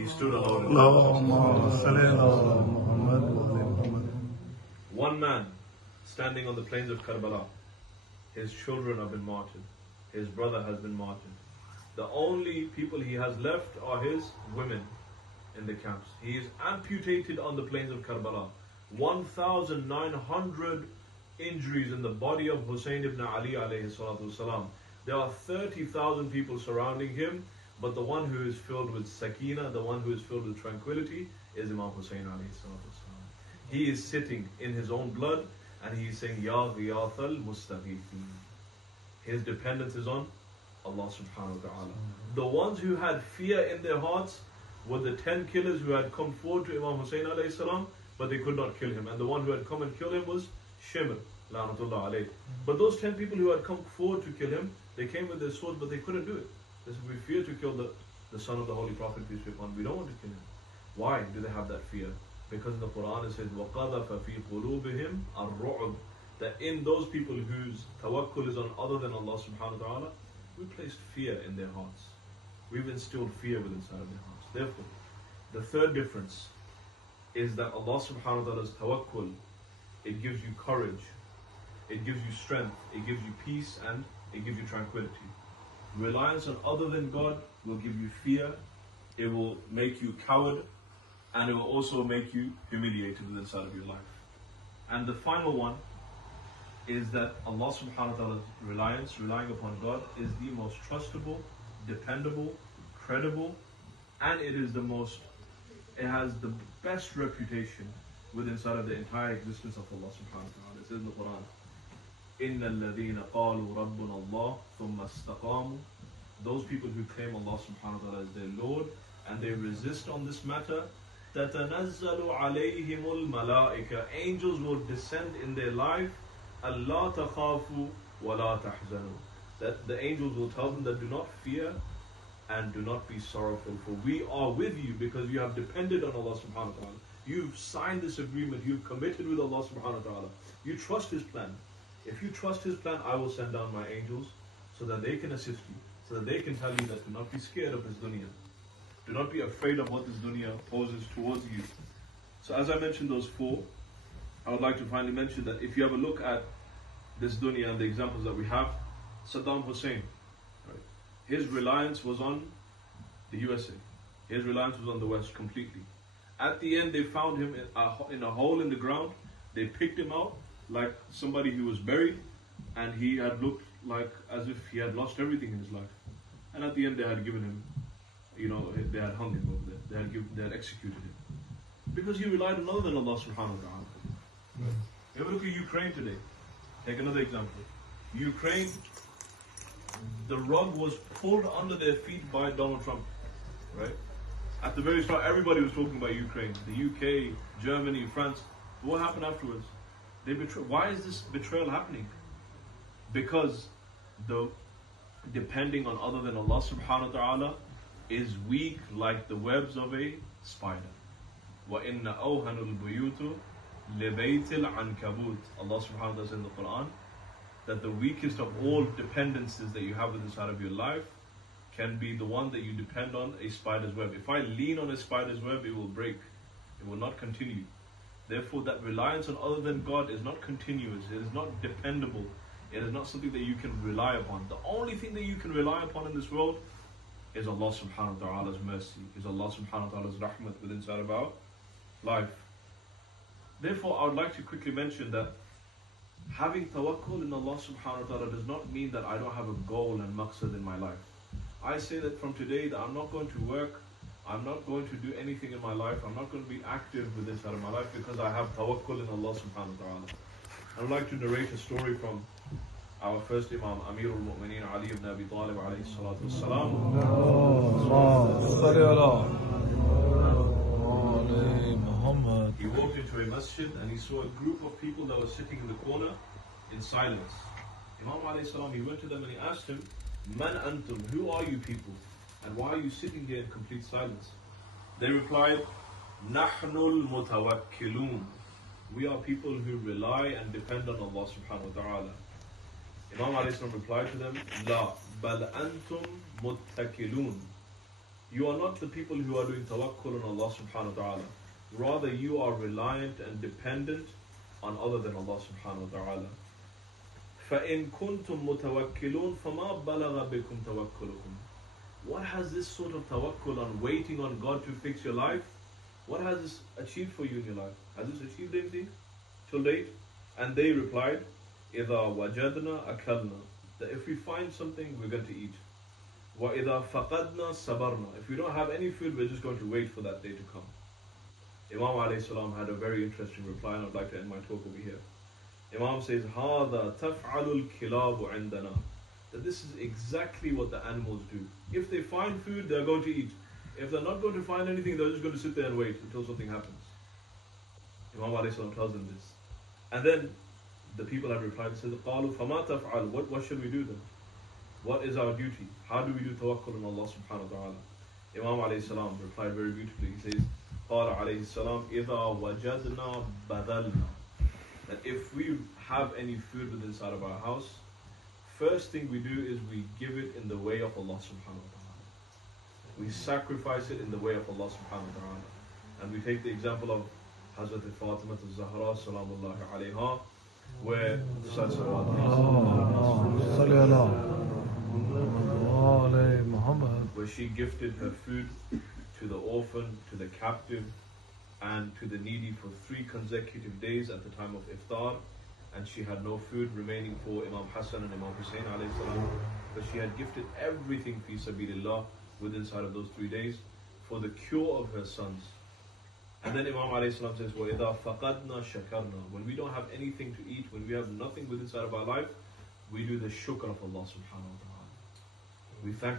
He stood alone. One man standing on the plains of Karbala. His children have been martyred. His brother has been martyred. The only people he has left are his women in the camps. He is amputated on the plains of Karbala. 1,900 injuries in the body of Hussein ibn Ali alayhi salatu wasalam. There are 30,000 people surrounding him, but the one who is filled with sakina, the one who is filled with tranquility, is Imam Hussein alayhi salatu wasalam. He is sitting in his own blood and he is saying, Ya Ghiyath al-Mustaghithin. His dependence is on Allah subhanahu wa ta'ala. The ones who had fear in their hearts were the 10 killers who had come forward to Imam Hussein alayhi salam, but they could not kill him. And the one who had come and killed him was Shimr, la'natullah alayh. But those 10 people who had come forward to kill him, they came with their swords, but they couldn't do it. They said, we fear to kill the son of the Holy Prophet, peace be upon him. We don't want to kill him. Why do they have that fear? Because in the Quran it says, وَقَذَفَ فِي قُلُوبِهِمْ الرُّعْبِ, that in those people whose tawakkul is on other than Allah subhanahu wa ta'ala, we placed fear in their hearts. We've instilled fear within inside of their hearts. Therefore, the third difference is that Allah subhanahu wa ta'ala's tawakkul, it gives you courage, it gives you strength, it gives you peace, and it gives you tranquility. Reliance on other than God will give you fear, it will make you coward, and it will also make you humiliated within inside of your life. And the final one is that Allah subhanahu wa ta'ala's relying upon God, is the most trustable, dependable, credible, and it has the best reputation within inside of the entire existence of Allah subhanahu wa ta'ala. It says in the Quran, إِنَّ الَّذِينَ قَالُوا رَبُّنَا اللَّهُ ثُمَّ اسْتَقَامُوا. Those people who claim Allah subhanahu wa ta'ala as their Lord and they resist on this matter, تَتَنَزَّلُ عَلَيْهِمُ الْمَلَائِكَةُ. Angels will descend in their life, أَلَّا تَخَافُوا وَلَا تَحْزَنُوا. That the angels will tell them that do not fear and do not be sorrowful, for we are with you because you have depended on Allah subhanahu wa ta'ala. You've signed this agreement, you've committed with Allah subhanahu wa ta'ala. You trust His plan. If you trust His plan, I will send down my angels so that they can assist you, so that they can tell you that do not be scared of this dunya. Do not be afraid of what this dunya poses towards you. So as I mentioned those four, I would like to finally mention that if you have a look at this dunya and the examples that we have, Saddam Hussein, right, his reliance was on the USA. His reliance was on the West completely. At the end, they found him in a hole in the ground. They picked him out like somebody who was buried, and he had looked like as if he had lost everything in his life. And at the end, they had given him, they had hung him over there. They had executed him because he relied on other than Allah subhanahu wa ta'ala. If you look at Ukraine today, take another example. Ukraine, the rug was pulled under their feet by Donald Trump, right? At the very start, everybody was talking about Ukraine, the UK, Germany, France. But what happened afterwards? They betrayed. Why is this betrayal happening? Because the depending on other than Allah subhanahu wa ta'ala is weak like the webs of a spider. وَإِنَّ أَوْهَنُ الْبُيُوتُ لِبَيْتِ الْعَنْكَبُوتِ. Allah subhanahu wa ta'ala says in the Quran that the weakest of all dependencies that you have inside of your life can be the one that you depend on, a spider's web. If I lean on a spider's web, it will break. It will not continue. Therefore, that reliance on other than God is not continuous. It is not dependable. It is not something that you can rely upon. The only thing that you can rely upon in this world is Allah subhanahu wa ta'ala's mercy, is Allah subhanahu wa ta'ala's rahmat within inside of our life. Therefore, I would like to quickly mention that having tawakkul in Allah subhanahu wa ta'ala does not mean that I don't have a goal and maqsad in my life. I say that from today that I'm not going to work, I'm not going to do anything in my life, I'm not going to be active within inside of my life because I have tawakkul in Allah subhanahu wa ta'ala. I would like to narrate a story from our first Imam, Amir al-Mu'mineen Ali ibn Abi Talib alayhi salatu wassalam. He walked into a masjid and he saw a group of people that were sitting in the corner in silence. Imam alayhi salam, he went to them and he asked him, Man antum, who are you people? And why are you sitting here in complete silence? They replied, Nahnul mutawakkilun. We are people who rely and depend on Allah subhanahu wa ta'ala. Imam alayhi salam replied to them, La bal antum muttakilun. You are not the people who are doing tawakkul on Allah subhanahu wa ta'ala. Rather, you are reliant and dependent on other than Allah subhanahu wa ta'ala. فَإِن كُنْتُم مُتَوَكِّلُونَ فَمَا بَلَغَ بِكُمْ تَوَكُّلُكُمْ. What has this sort of tawakkul on waiting on God to fix your life? What has this achieved for you in your life? Has this achieved anything till date? And they replied, إِذَا وَجَدْنَا أَكَلْنَا. That if we find something, we're going to eat. وَإِذَا فَقَدْنَا صَبَرْنَا. If we don't have any food, we're just going to wait for that day to come. Imam alayhi salam had a very interesting reply, and I'd like to end my talk over here. Imam says, هَذَا تَفْعَلُ الْكِلَابُ عِنْدَنَا. That this is exactly what the animals do. If they find food, they're going to eat. If they're not going to find anything, they're just going to sit there and wait until something happens. Imam alayhi salam tells them this. And then the people have replied and said, قَالُوا فَمَا تَفْعَلُ. What should we do then? What is our duty? How do we do tawakkul on Allah subhanahu wa ta'ala? Imam alayhi salam replied very beautifully. He says, قال alayhi salam, إِذَا وَجَدْنَا بَذَلْنَا. That if we have any food within inside of our house, first thing we do is we give it in the way of Allah subhanahu wa ta'ala. We sacrifice it in the way of Allah subhanahu wa ta'ala. And we take the example of Hazrat Fatima al-Zahra salamullahi alayha, where where she gifted her food to the orphan, to the captive, and to the needy for 3 consecutive days at the time of iftar. And she had no food remaining for Imam Hassan and Imam Hussein alayhi salam, but she had gifted everything fi sabilillah within inside of those 3 days for the cure of her sons. And then Imam alayhi salam says, وَإِذَا فَقَدْنَا شَكَرْنَا. When we don't have anything to eat, when we have nothing within inside of our life, we do the shukr of Allah subhanahu wa ta'ala. We thank